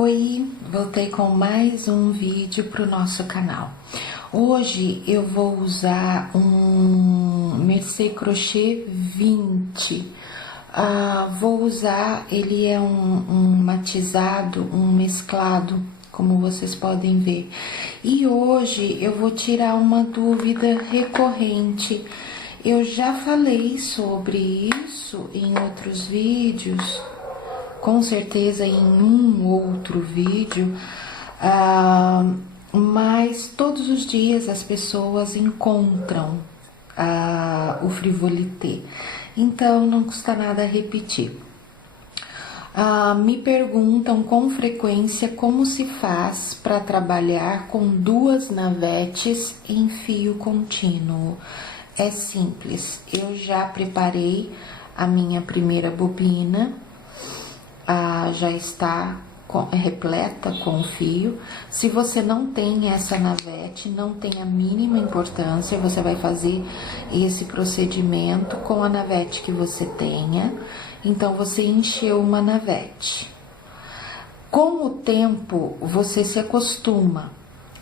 Oi, voltei com mais um vídeo para o nosso canal. Hoje eu vou usar um Mercer Crochê 20. Vou usar, ele é um matizado, um mesclado, como vocês podem ver. E hoje eu vou tirar uma dúvida recorrente. Eu já falei sobre isso em outros vídeos, com certeza em um outro vídeo, mas todos os dias as pessoas encontram o frivolité, então não custa nada repetir. Me perguntam com frequência como se faz para trabalhar com duas navetes em fio contínuo. É simples, eu já preparei a minha primeira bobina, já está repleta com fio. Se você não tem essa navete, não tem a mínima importância, você vai fazer esse procedimento com a navete que você tenha. Então, você encheu uma navete. Com o tempo, você se acostuma.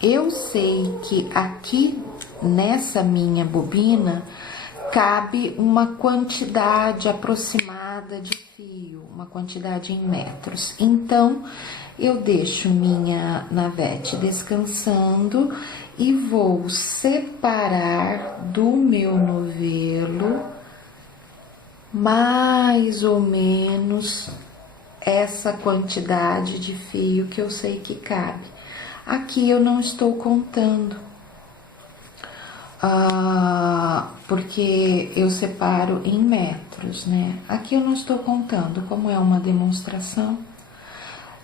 Eu sei que aqui nessa minha bobina cabe uma quantidade aproximada de fio, uma quantidade em metros. Então, eu deixo minha navete descansando e vou separar do meu novelo mais ou menos essa quantidade de fio que eu sei que cabe. Aqui eu não estou contando, porque eu separo em metros, né? Aqui eu não estou contando, como é uma demonstração.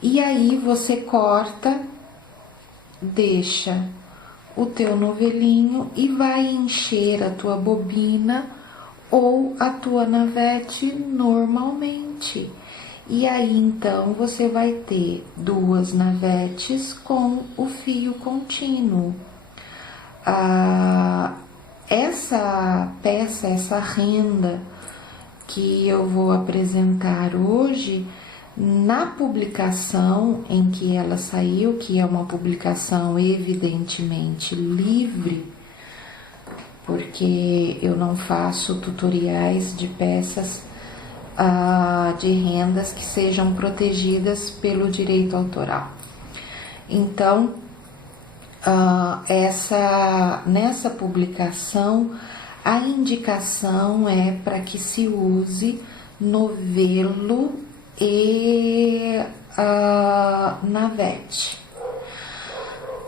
E aí você corta, deixa o teu novelinho e vai encher a tua bobina ou a tua navete normalmente. E aí, então, você vai ter duas navetes com o fio contínuo. Essa peça, essa renda que eu vou apresentar hoje, na publicação em que ela saiu, que é uma publicação evidentemente livre, porque eu não faço tutoriais de peças de rendas que sejam protegidas pelo direito autoral. Então, nessa publicação, a indicação é para que se use novelo e navete.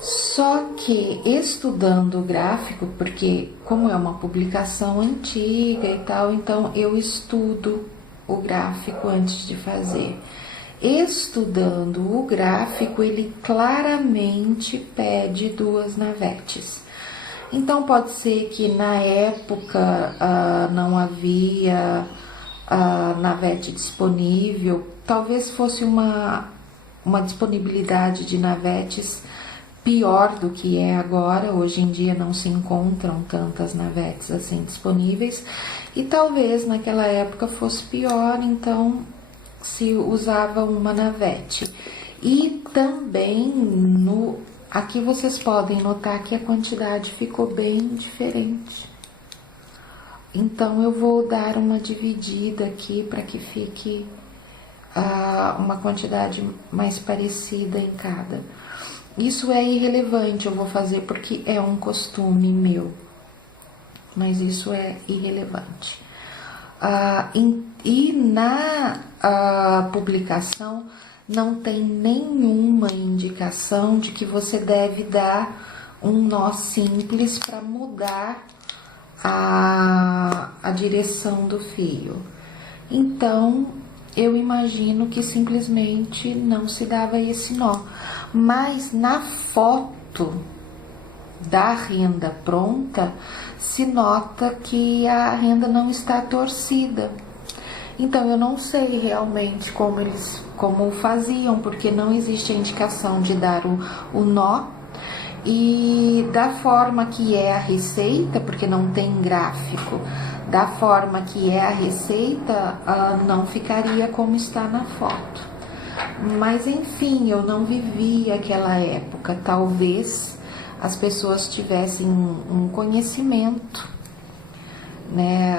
Só que estudando o gráfico, porque como é uma publicação antiga e tal, então eu estudo o gráfico antes de fazer. Estudando o gráfico, ele claramente pede duas navetes. Então, pode ser que na época não havia navete disponível, talvez fosse uma disponibilidade de navetes pior do que é agora. Hoje em dia não se encontram tantas navetes assim disponíveis, e talvez naquela época fosse pior, então se usava uma navete. E também aqui vocês podem notar que a quantidade ficou bem diferente. Então eu vou dar uma dividida aqui para que fique uma quantidade mais parecida em cada. Isso é irrelevante, eu vou fazer porque é um costume meu, mas isso é irrelevante. E na publicação não tem nenhuma indicação de que você deve dar um nó simples para mudar a direção do fio. Então, eu imagino que simplesmente não se dava esse nó. Mas na foto da renda pronta, se nota que a renda não está torcida. Então, eu não sei realmente como faziam, porque não existe a indicação de dar o nó. E da forma que é a receita, porque não tem gráfico, da forma que é a receita, não ficaria como está na foto. Mas enfim, eu não vivi aquela época. Talvez as pessoas tivessem um conhecimento, né,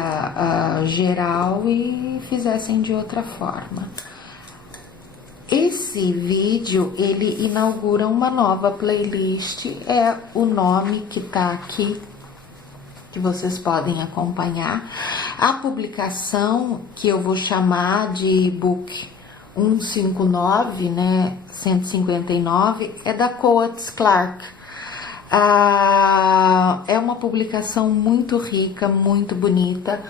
geral e fizessem de outra forma. Esse vídeo, ele inaugura uma nova playlist, é o nome que tá aqui, que vocês podem acompanhar. A publicação, que eu vou chamar de e-book 159, né, 159, é da Coates Clark. É uma publicação muito rica, muito bonita,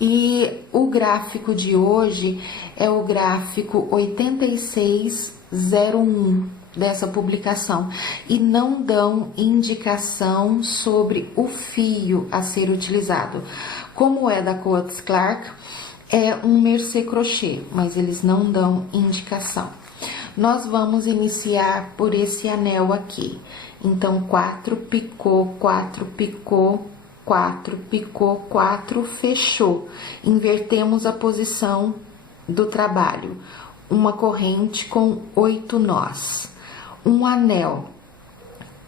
e o gráfico de hoje é o gráfico 8601 dessa publicação, e não dão indicação sobre o fio a ser utilizado. Como é da Coates Clark, é um mercê crochê, mas eles não dão indicação. Nós vamos iniciar por esse anel aqui. Então, 4 picô, 4 picô, 4 picô, 4, fechou. Invertemos a posição do trabalho. Uma corrente com 8 nós. Um anel,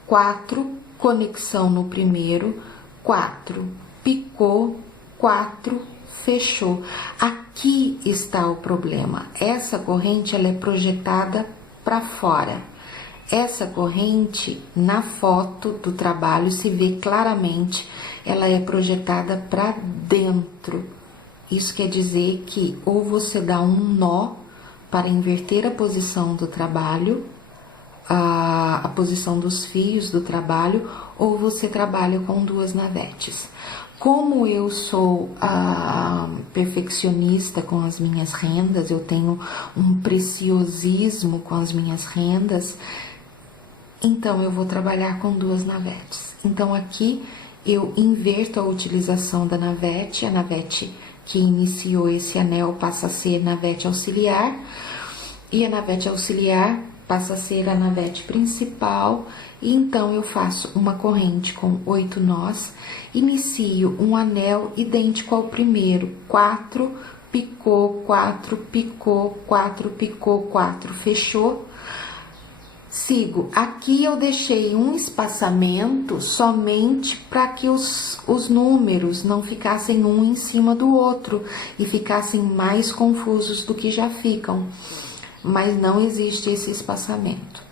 4, conexão no primeiro, 4, picô, 4, fechou. Aqui está o problema. Essa corrente, ela é projetada para fora. Essa corrente, na foto do trabalho, se vê claramente, ela é projetada para dentro. Isso quer dizer que ou você dá um nó para inverter a posição do trabalho, a posição dos fios do trabalho, ou você trabalha com duas navetes. Como eu sou perfeccionista com as minhas rendas, eu tenho um preciosismo com as minhas rendas, então eu vou trabalhar com duas navetes. Então aqui eu inverto a utilização da navete, a navete que iniciou esse anel passa a ser navete auxiliar, e a navete auxiliar passa a ser a navete principal, e então eu faço uma corrente com 8 nós, inicio um anel idêntico ao primeiro, 4, picô, 4, picô, 4, picô, 4, fechou. Sigo. Aqui eu deixei um espaçamento somente para que os números não ficassem um em cima do outro e ficassem mais confusos do que já ficam. Mas não existe esse espaçamento.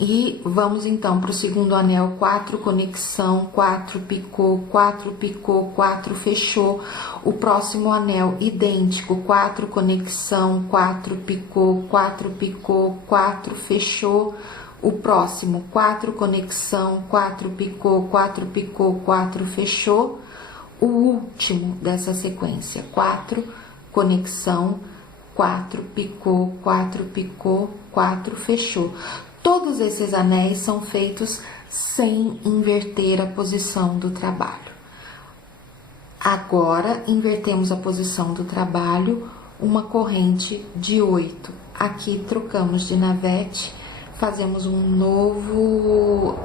E vamos então para o segundo anel, 4 conexão, 4 picô, 4 picô, 4 fechou. O próximo anel idêntico, 4 conexão, 4 picô, 4 picô, 4 fechou. O próximo, 4 conexão, 4 picô, 4 picô, 4 fechou. O último dessa sequência, 4 conexão, 4 picô, 4 picô, 4 fechou. Todos esses anéis são feitos sem inverter a posição do trabalho. Agora, invertemos a posição do trabalho, uma corrente de 8. Aqui trocamos de navete, fazemos um novo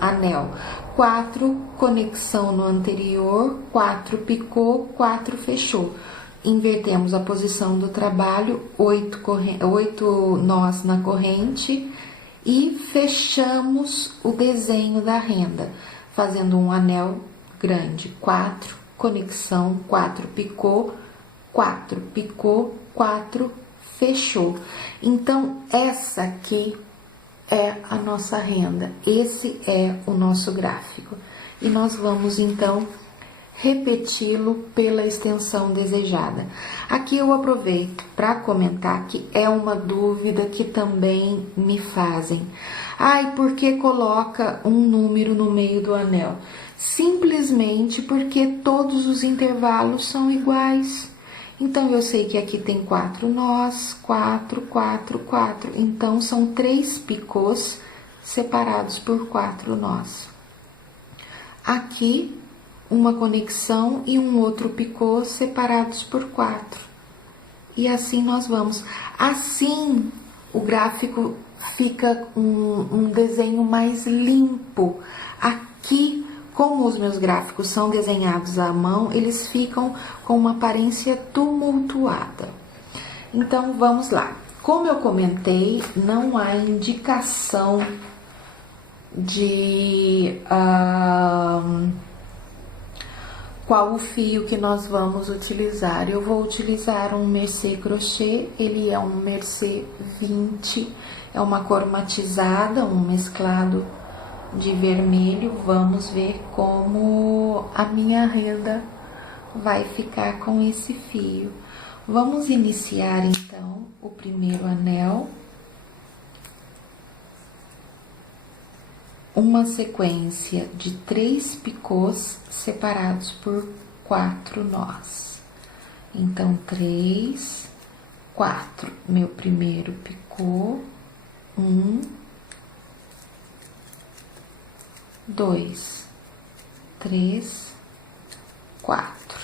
anel. 4, conexão no anterior, 4 picô, 4 fechou. Invertemos a posição do trabalho, 8 nós na corrente, e fechamos o desenho da renda, fazendo um anel grande, 4, conexão, 4 picô, 4 picô, 4 fechou. Então, essa aqui é a nossa renda, esse é o nosso gráfico. E nós vamos, então, repeti-lo pela extensão desejada. Aqui eu aproveito para comentar que é uma dúvida que também me fazem. Ai, por que coloca um número no meio do anel? Simplesmente porque todos os intervalos são iguais. Então, eu sei que aqui tem 4 nós, 4, 4, 4. Então, são 3 picôs separados por 4 nós. Aqui, uma conexão e um outro picô separados por 4. E assim nós vamos. Assim, o gráfico fica um desenho mais limpo. Aqui, como os meus gráficos são desenhados à mão, eles ficam com uma aparência tumultuada. Então, vamos lá. Como eu comentei, não há indicação de qual o fio que nós vamos utilizar. Eu vou utilizar um Mercer Crochê, ele é um Mercer 20, é uma cor matizada, um mesclado de vermelho. Vamos ver como a minha renda vai ficar com esse fio. Vamos iniciar então o primeiro anel. Uma sequência de 3 picôs separados por 4 nós. Então, 3, 4. Meu primeiro picô, 1, 2, 3, 4.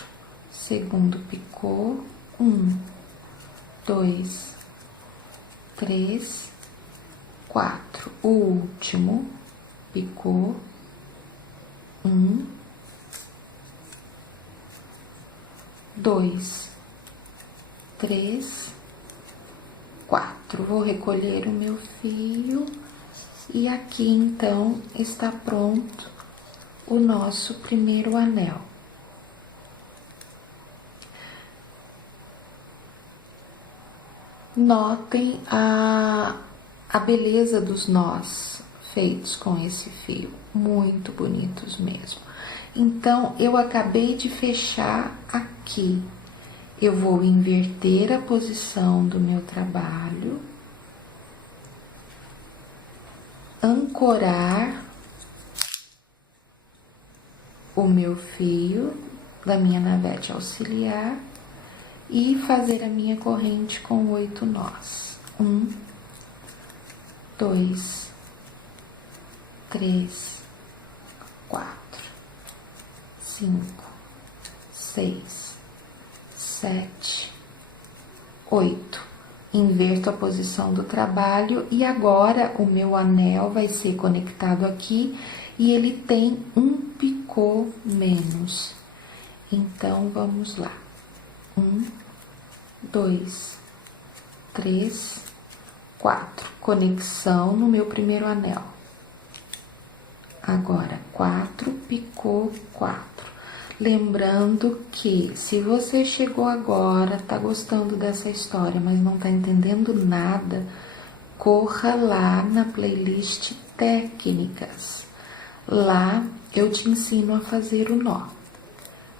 Segundo picô, 1, 2, 3, 4. O último picô, 1, 2, 3, 4. Vou recolher o meu fio e aqui então está pronto o nosso primeiro anel. Notem a beleza dos nós feitos com esse fio, muito bonitos mesmo. Então, eu acabei de fechar aqui. Eu vou inverter a posição do meu trabalho, ancorar o meu fio da minha navete auxiliar e fazer a minha corrente com 8 nós. 1, 2, 3, 4, 5, 6, 7, 8. Inverto a posição do trabalho e agora o meu anel vai ser conectado aqui e ele tem um picô menos. Então, vamos lá. 1, 2, 3, 4. Conexão no meu primeiro anel. Agora, 4, picô, 4. Lembrando que, se você chegou agora, tá gostando dessa história, mas não tá entendendo nada, corra lá na playlist Técnicas. Lá eu te ensino a fazer o nó.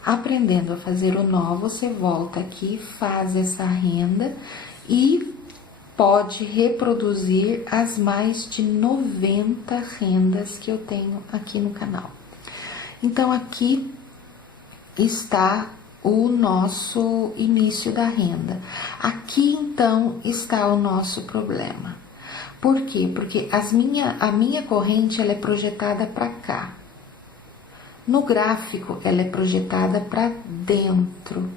Aprendendo a fazer o nó, você volta aqui, faz essa renda e pode reproduzir as mais de 90 rendas que eu tenho aqui no canal. Então, aqui está o nosso início da renda. Aqui, então, está o nosso problema. Por quê? Porque a minha corrente, ela é projetada para cá. No gráfico, ela é projetada para dentro.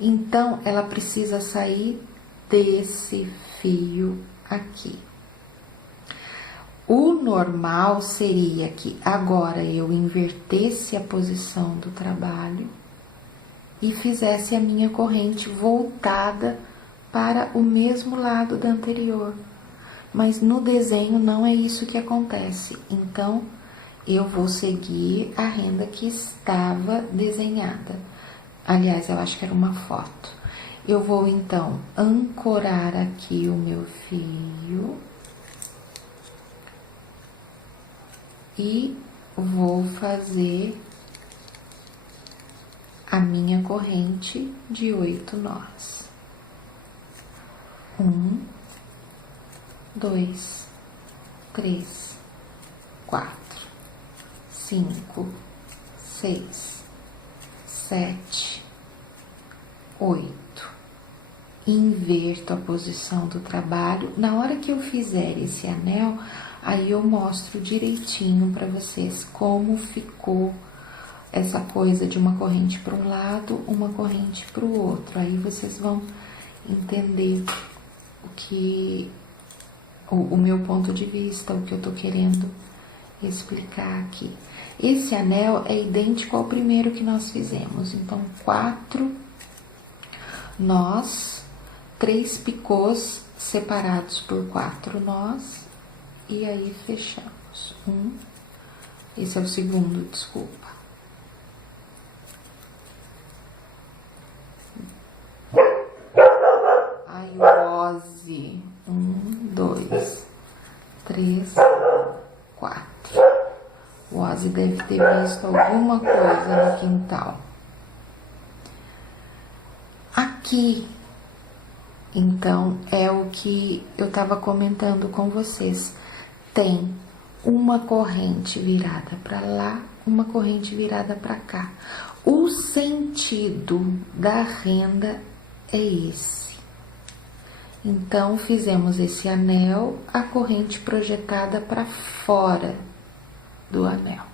Então, ela precisa sair desse fio aqui. O normal seria que agora eu invertesse a posição do trabalho e fizesse a minha corrente voltada para o mesmo lado da anterior. Mas no desenho não é isso que acontece. Então, eu vou seguir a renda que estava desenhada. Aliás, eu acho que era uma foto. Eu vou, então, ancorar aqui o meu fio e vou fazer a minha corrente de 8 nós. 1, 2, 3, 4, 5, 6, 7, 8. Inverto a posição do trabalho. Na hora que eu fizer esse anel, aí eu mostro direitinho para vocês como ficou essa coisa de uma corrente para um lado, uma corrente para o outro. Aí vocês vão entender o meu ponto de vista, o que eu tô querendo explicar aqui. Esse anel é idêntico ao primeiro que nós fizemos. Então, 4 nós, 3 picôs separados por 4 nós, e aí fechamos. Esse é o segundo, desculpa. Aí o Ozzy, 1, 2, 3, 4. O Ozzy deve ter visto alguma coisa no quintal. Aqui, então, é o que eu estava comentando com vocês. Tem uma corrente virada para lá, uma corrente virada para cá. O sentido da renda é esse. Então, fizemos esse anel, a corrente projetada para fora do anel.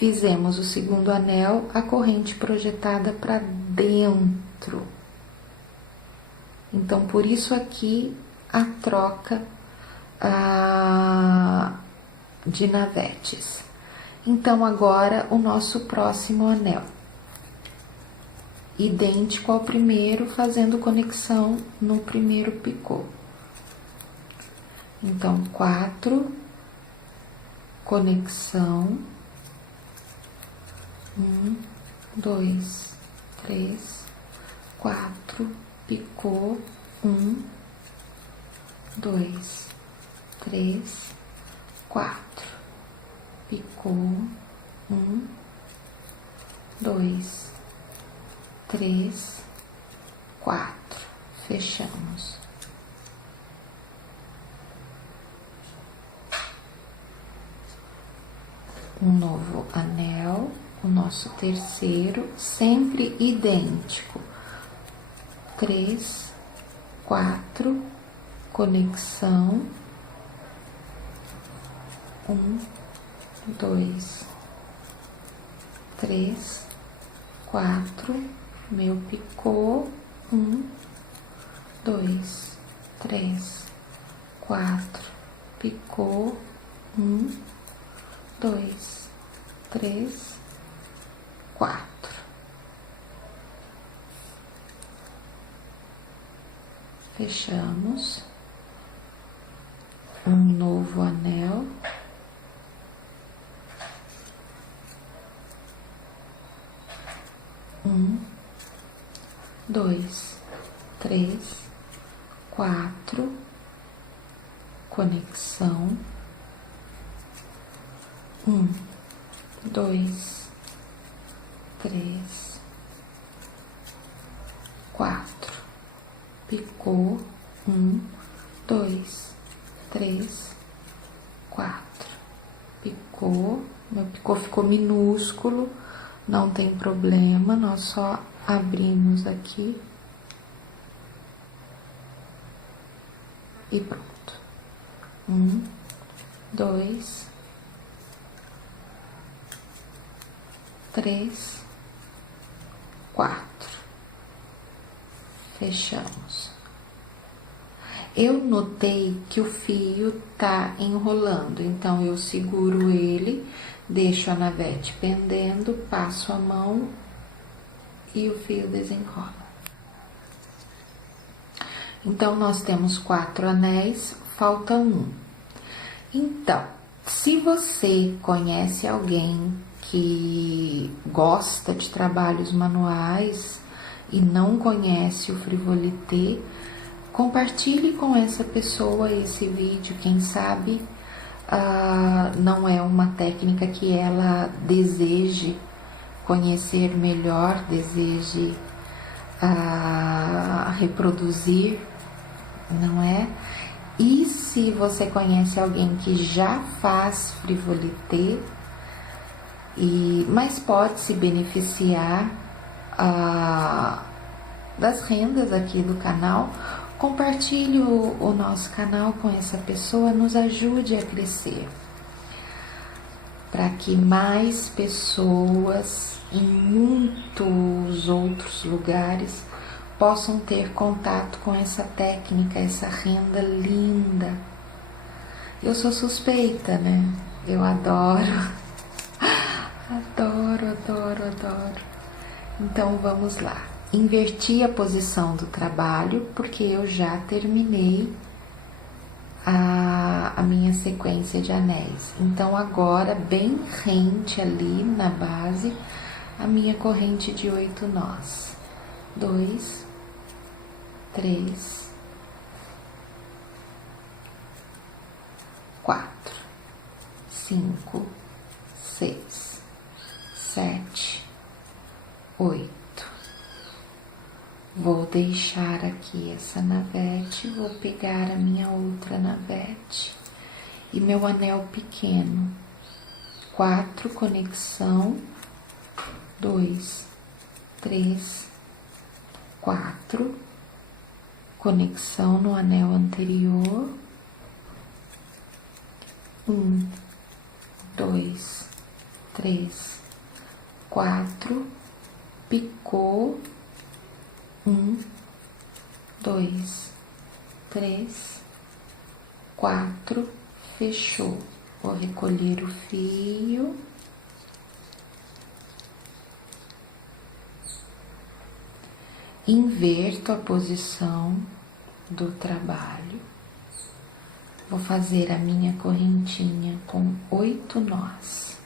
Fizemos o segundo anel, a corrente projetada para dentro. Então, por isso aqui a troca de navetes. Então, agora o nosso próximo anel, idêntico ao primeiro, fazendo conexão no primeiro picô. Então, 4, conexão, 1, 2, 3, 4, picô, 1, 2, 3, 4, picô, 1, 2, 3, 4, fechamos. Um novo anel, o nosso terceiro, sempre idêntico. 3, 4, conexão, 1, 2, 3, 4, meu picô, 1, 2, 3, 4, picô, 1, 2, 3, 4. Fechamos. Um novo anel. Um, 2, 3, 4, conexão. 1, 2, 3, 4, picô, 1, 2, 3, 4, picô, meu picô ficou minúsculo, não tem problema, nós só abrimos aqui e pronto. 1, 2, 3, 4. Fechamos. Eu notei que o fio tá enrolando, então eu seguro ele, deixo a navete pendendo, passo a mão e o fio desenrola. Então, nós temos 4 anéis, falta 1. Então, se você conhece alguém que gosta de trabalhos manuais e não conhece o Frivolité, compartilhe com essa pessoa esse vídeo, quem sabe não é uma técnica que ela deseje conhecer melhor, deseje reproduzir, não é? E se você conhece alguém que já faz Frivolité, mas pode se beneficiar das rendas aqui do canal, compartilhe o nosso canal com essa pessoa, nos ajude a crescer, para que mais pessoas em muitos outros lugares possam ter contato com essa técnica, essa renda linda. Eu sou suspeita, né? Eu adoro, adoro. Então vamos lá. inverti a posição do trabalho, porque eu já terminei a minha sequência de anéis. Então, agora, bem rente ali na base, a minha corrente de 8 nós. 2, 3, 4, 5, 6, 7, 8. Vou deixar aqui essa navete, vou pegar a minha outra navete e meu anel pequeno. 4, conexão, 2, 3, 4, conexão no anel anterior, 1, 2, 3, 4, picou, 1, 2, 3, 4, fechou. Vou recolher o fio. Inverto a posição do trabalho. Vou fazer a minha correntinha com 8 nós.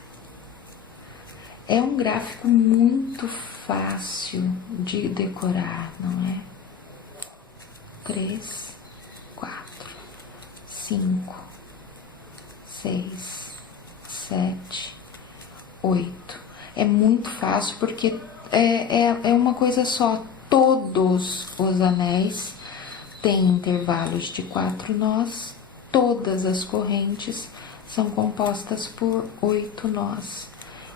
É um gráfico muito fácil de decorar, não é? 3, 4, 5, 6, 7, 8. É muito fácil porque é uma coisa só. Todos os anéis têm intervalos de 4 nós. Todas as correntes são compostas por 8 nós.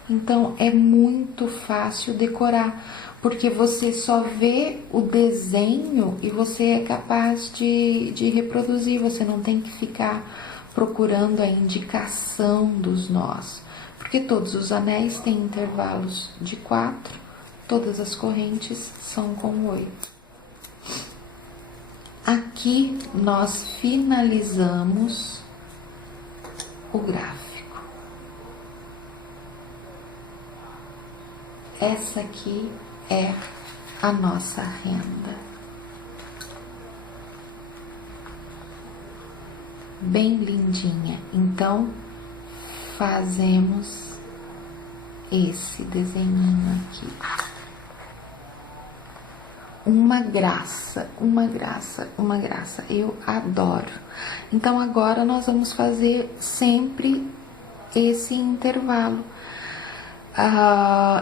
Então, é muito fácil decorar, porque você só vê o desenho e você é capaz de reproduzir. Você não tem que ficar procurando a indicação dos nós, porque todos os anéis têm intervalos de 4, todas as correntes são com 8. Aqui nós finalizamos o gráfico. Essa aqui é a nossa renda. Bem lindinha. Então, fazemos esse desenho aqui. Uma graça, uma graça, uma graça. Eu adoro. Então, agora nós vamos fazer sempre esse intervalo.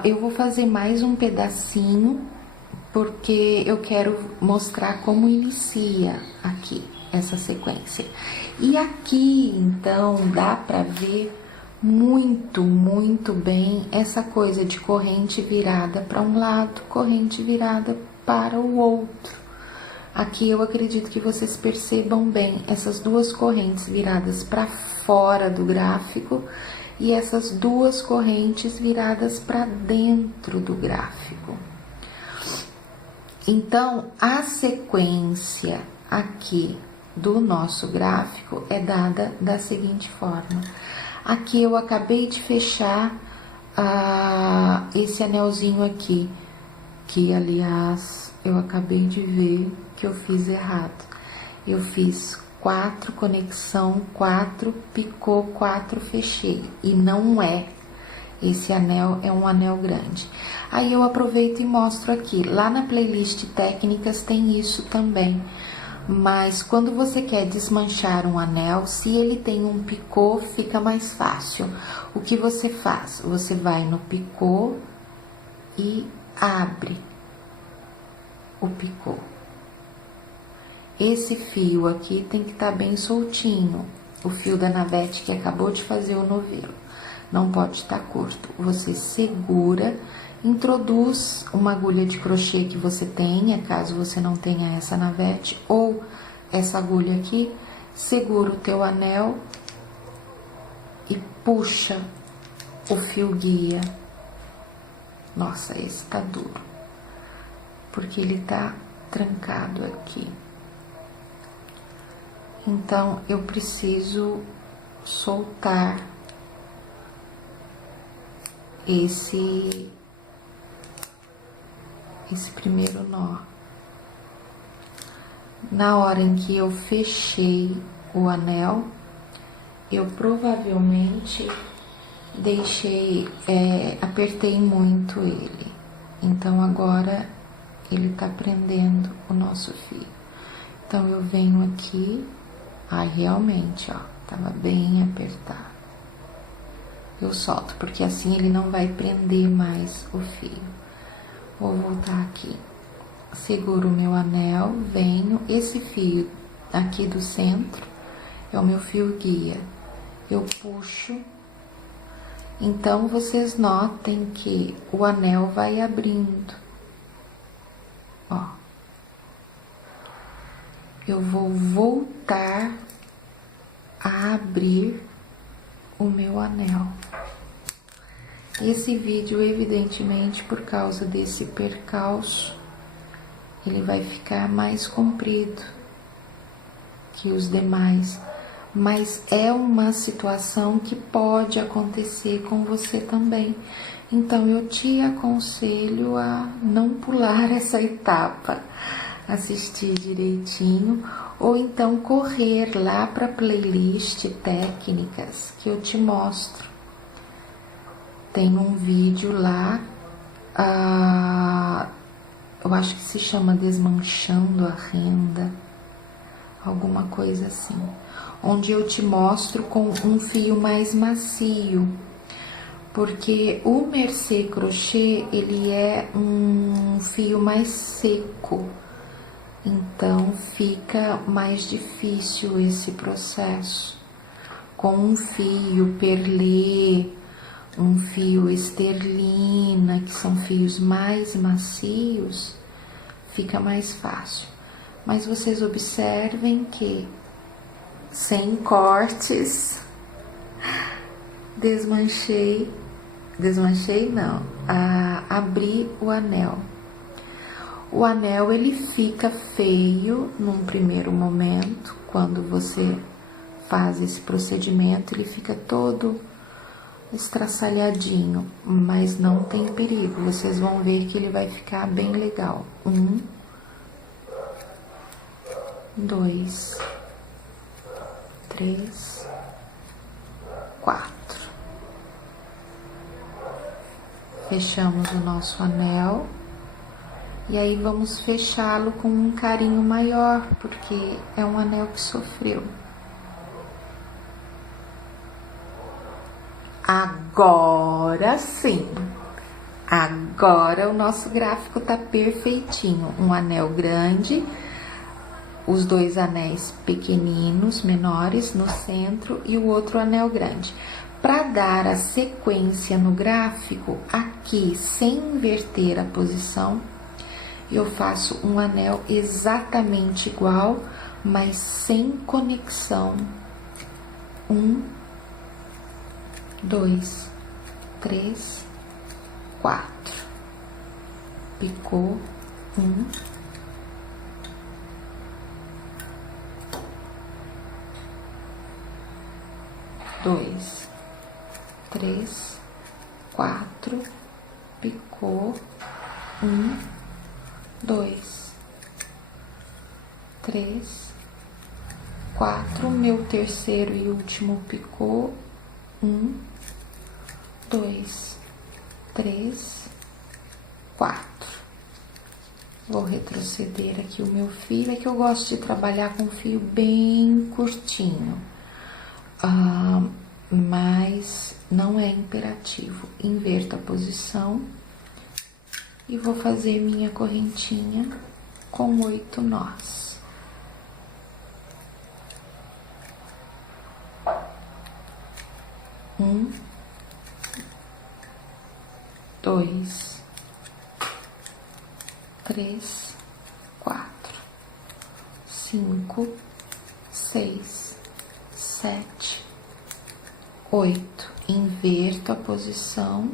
Eu vou fazer mais um pedacinho, porque eu quero mostrar como inicia aqui essa sequência. E aqui, então, dá pra ver muito, muito bem essa coisa de corrente virada para um lado, corrente virada para o outro. Aqui eu acredito que vocês percebam bem essas duas correntes viradas para fora do gráfico e essas duas correntes viradas para dentro do gráfico. Então, a sequência aqui do nosso gráfico é dada da seguinte forma. Aqui eu acabei de fechar esse anelzinho aqui, que aliás eu acabei de ver que eu fiz errado. Eu fiz 4 conexão, 4 picou, 4 fechei, e não é. Esse anel é um anel grande. Aí eu aproveito e mostro aqui. Lá na playlist técnicas tem isso também. Mas quando você quer desmanchar um anel, se ele tem um picô, fica mais fácil. O que você faz? Você vai no picô e abre o picô. Esse fio aqui tem que estar bem soltinho. O fio da navete que acabou de fazer o novelo. Não pode estar curto. Você segura, introduz uma agulha de crochê que você tenha, caso você não tenha essa navete, ou essa agulha aqui, segura o teu anel e puxa o fio guia. Nossa, esse tá duro, porque ele tá trancado aqui. Então, eu preciso soltar esse primeiro nó. Na hora em que eu fechei o anel, eu provavelmente apertei muito ele. Então agora ele tá prendendo o nosso fio. Então eu venho aqui, realmente, ó, tava bem apertado. Eu solto, porque assim ele não vai prender mais o fio. Vou voltar aqui. Seguro o meu anel, venho, esse fio aqui do centro é o meu fio guia. Eu puxo, então vocês notem que o anel vai abrindo, ó. Eu vou voltar a abrir o meu anel. Esse vídeo, evidentemente, por causa desse percalço, ele vai ficar mais comprido que os demais, mas é uma situação que pode acontecer com você também. Então eu te aconselho a não pular essa etapa, assistir direitinho, ou então correr lá para a playlist técnicas que eu te mostro. Tem um vídeo lá, eu acho que se chama Desmanchando a Renda, alguma coisa assim, onde eu te mostro com um fio mais macio, porque o Mercê Crochê, ele é um fio mais seco, então fica mais difícil esse processo. Com um fio perlê, um fio esterlina, que são fios mais macios, fica mais fácil. Mas vocês observem que sem cortes, abri o anel. O anel, ele fica feio num primeiro momento, quando você faz esse procedimento, ele fica todo estraçalhadinho, mas não tem perigo, vocês vão ver que ele vai ficar bem legal. 1, 2, 3, 4. Fechamos o nosso anel. E aí vamos fechá-lo com um carinho maior, porque é um anel que sofreu. Agora sim! Agora o nosso gráfico tá perfeitinho. Um anel grande, os dois anéis pequeninos, menores, no centro e o outro anel grande. Para dar a sequência no gráfico, aqui, sem inverter a posição, eu faço um anel exatamente igual, mas sem conexão. 1, 2, 3, 4. Picou. 1, 2, 3, 4. Picou. 1, 2, 3, 4. Meu terceiro e último picô. 1, 2, 3, 4. Vou retroceder aqui o meu fio. É que eu gosto de trabalhar com fio bem curtinho, mas não é imperativo. Inverto a posição e vou fazer minha correntinha com 8 nós. Um, 2, 3, 4, 5, 6, 7, 8. Inverto a posição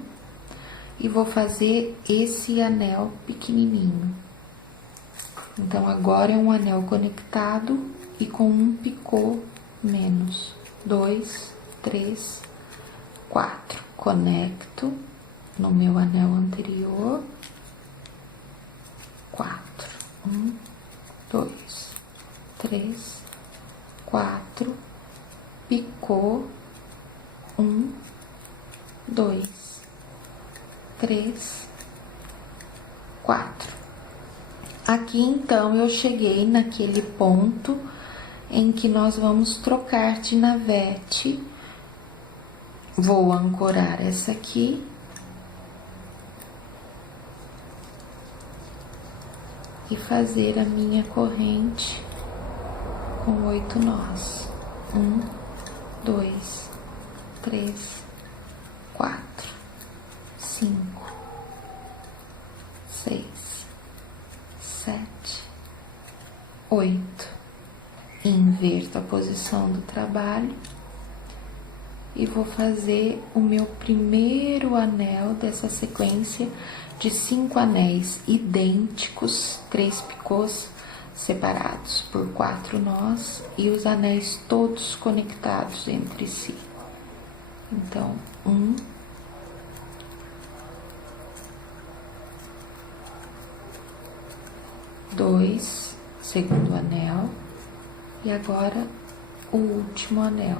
e vou fazer esse anel pequenininho. Então, agora é um anel conectado e com um picô menos. 2, 3, 4. Conecto no meu anel anterior. 4. 1, 2, 3, 4, picou, 1, 2, 3, 4. Aqui então eu cheguei naquele ponto em que nós vamos trocar de navete. Vou ancorar essa aqui. E fazer a minha corrente com 8 nós. 1, 2, 3, 4, 5, 6, 7, 8. Inverto a posição do trabalho e vou fazer o meu primeiro anel dessa sequência de 5 anéis idênticos, 3 picôs separados por 4 nós e os anéis todos conectados entre si. Então, 1, 2, segundo anel, e agora o último anel.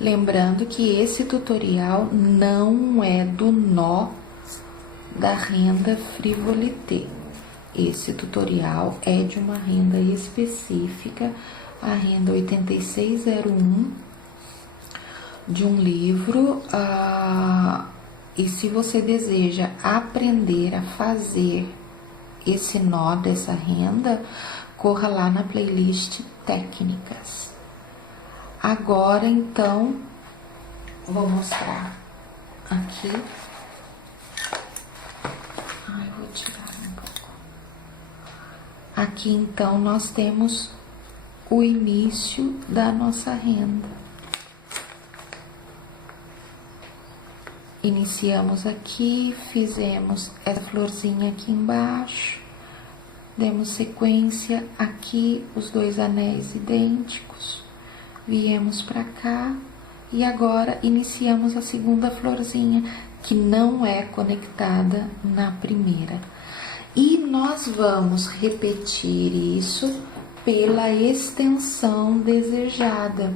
Lembrando que esse tutorial não é do nó da renda Frivolité. Esse tutorial é de uma renda específica, a renda 8601, de um livro. E se você deseja aprender a fazer esse nó dessa renda, corra lá na playlist Técnicas. Agora, então, vou mostrar aqui. Vou tirar um pouco. Aqui, então, nós temos o início da nossa renda. Iniciamos aqui, fizemos essa florzinha aqui embaixo, demos sequência aqui, os 2 anéis idênticos. Viemos pra cá e agora iniciamos a segunda florzinha, que não é conectada na primeira. E nós vamos repetir isso pela extensão desejada.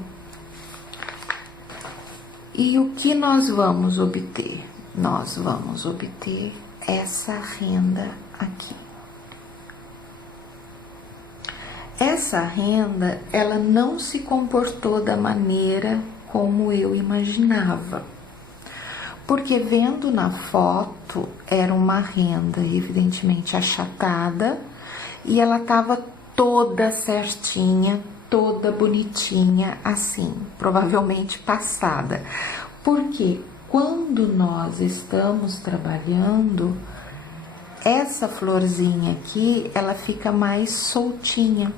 E o que nós vamos obter? Nós vamos obter essa renda aqui. Essa renda, ela não se comportou da maneira como eu imaginava. Porque vendo na foto, era uma renda evidentemente achatada e ela estava toda certinha, toda bonitinha, assim, provavelmente passada. Porque quando nós estamos trabalhando, essa florzinha aqui, ela fica mais soltinha.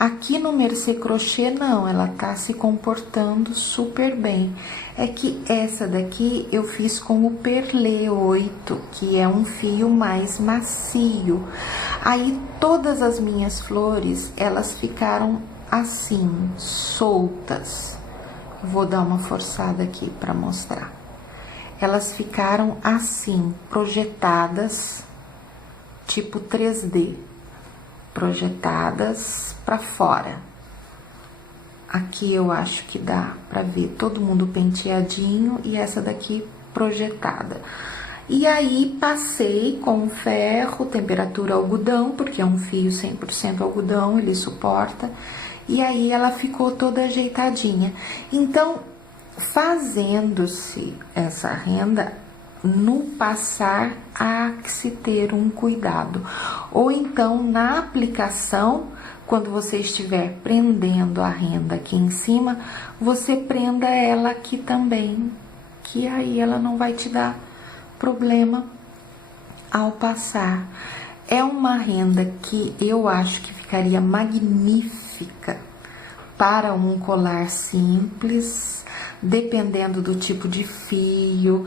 Aqui no Mercê Crochê, não, ela tá se comportando super bem. É que essa daqui eu fiz com o Perlê 8, que é um fio mais macio. Aí, todas as minhas flores, elas ficaram assim, soltas. Vou dar uma forçada aqui para mostrar. Elas ficaram assim, projetadas, tipo 3D. Projetadas para fora. Aqui eu acho que dá para ver todo mundo penteadinho e essa daqui projetada. E aí passei com ferro, temperatura algodão, porque é um fio 100% algodão, ele suporta. E aí ela ficou toda ajeitadinha. Então, fazendo-se essa renda, no passar há que se ter um cuidado. Ou então, na aplicação, quando você estiver prendendo a renda aqui em cima, você prenda ela aqui também, que aí ela não vai te dar problema ao passar. É uma renda que eu acho que ficaria magnífica para um colar simples, dependendo do tipo de fio,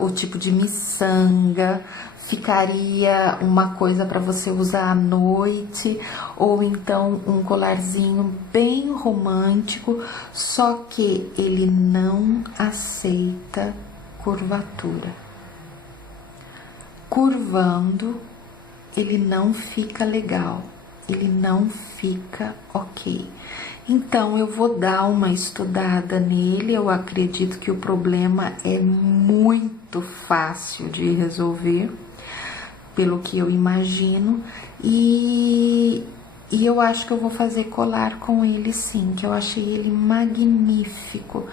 o tipo de miçanga. Ficaria uma coisa para você usar à noite, ou então um colarzinho bem romântico, só que ele não aceita curvatura. curvando, ele não fica legal, ele não fica ok. Então eu vou dar uma estudada nele. Eu acredito que o problema é muito fácil de resolver, pelo que eu imagino, e eu acho que eu vou fazer colar com ele sim, que eu achei ele magnífico,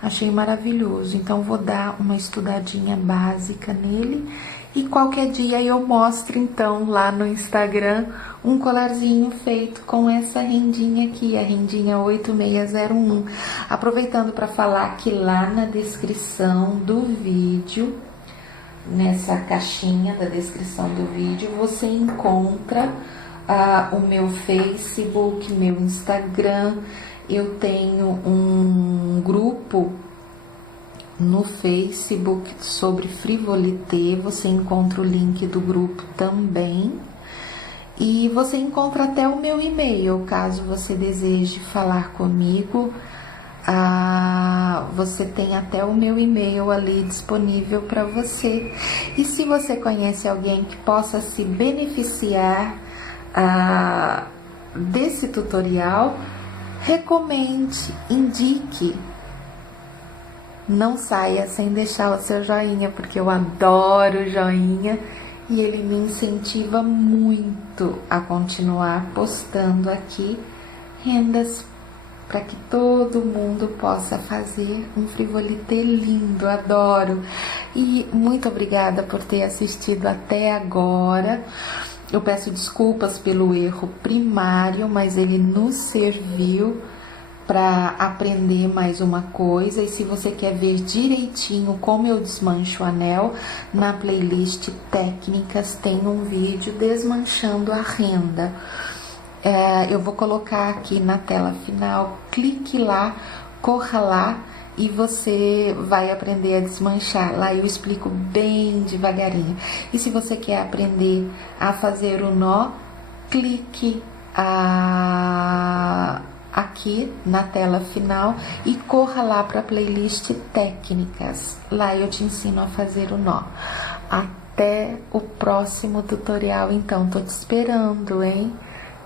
achei maravilhoso. Então vou dar uma estudadinha básica nele e qualquer dia eu mostro então lá no Instagram um colarzinho feito com essa rendinha aqui, a rendinha 8601. Aproveitando para falar que lá na descrição do vídeo, nessa caixinha da descrição do vídeo, você encontra o meu Facebook, meu Instagram. Eu tenho um grupo no Facebook sobre frivolité, você encontra o link do grupo também. E você encontra até o meu e-mail, caso você deseje falar comigo. Você tem até o meu e-mail ali disponível para você. E se você conhece alguém que possa se beneficiar desse tutorial, recomende, indique. Não saia sem deixar o seu joinha, porque eu adoro o joinha e ele me incentiva muito a continuar postando aqui rendas para que todo mundo possa fazer um frivolité lindo. Adoro. E muito obrigada por ter assistido até agora. Eu peço desculpas pelo erro primário, mas ele nos serviu para aprender mais uma coisa. E se você quer ver direitinho como eu desmancho o anel, na playlist técnicas tem um vídeo desmanchando a renda. Eu vou colocar aqui na tela final, clique lá, corra lá e você vai aprender a desmanchar. Lá eu explico bem devagarinho. E se você quer aprender a fazer o nó, clique aqui na tela final e corra lá para a playlist técnicas. Lá eu te ensino a fazer o nó. Até o próximo tutorial, então. Tô te esperando, hein?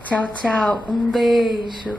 Tchau, tchau. Um beijo.